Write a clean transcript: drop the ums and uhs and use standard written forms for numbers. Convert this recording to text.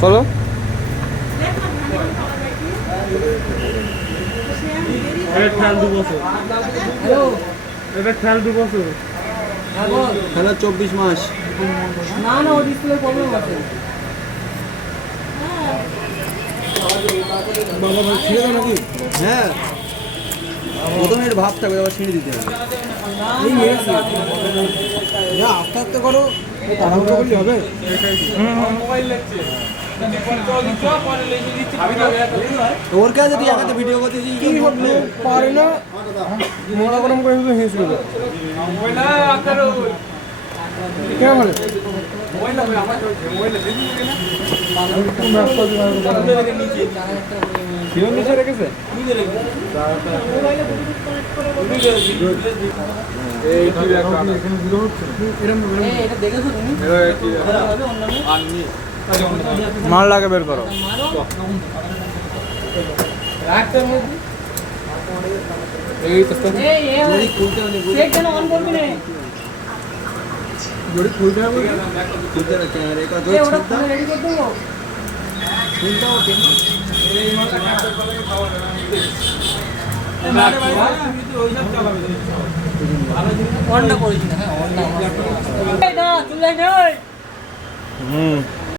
চলো খেলা 24 মাস। না না ও ডিসপ্লে প্রবলেম আছে। বাবা ভাই ছেড়ে দাও নাকি? হ্যাঁ প্রথমে এর ভাব থাকবে, আবার ছেড়ে দিতে হবে। এই মেরেছে আস্তে আস্তে করো, তাড়াহুড়ো করলে হবে। ওর কাছে তুই একাতে ভিডিও করতে কি পারে না, মনে গরম করে শুধু হেসে দেবে। কে বলে নিচে রেখেছে মাল লাগে বের করো। খুলতে হবে, খুলতে হবে ক্যামেরা অনটা করেছি না, হ্যাঁ অনটা।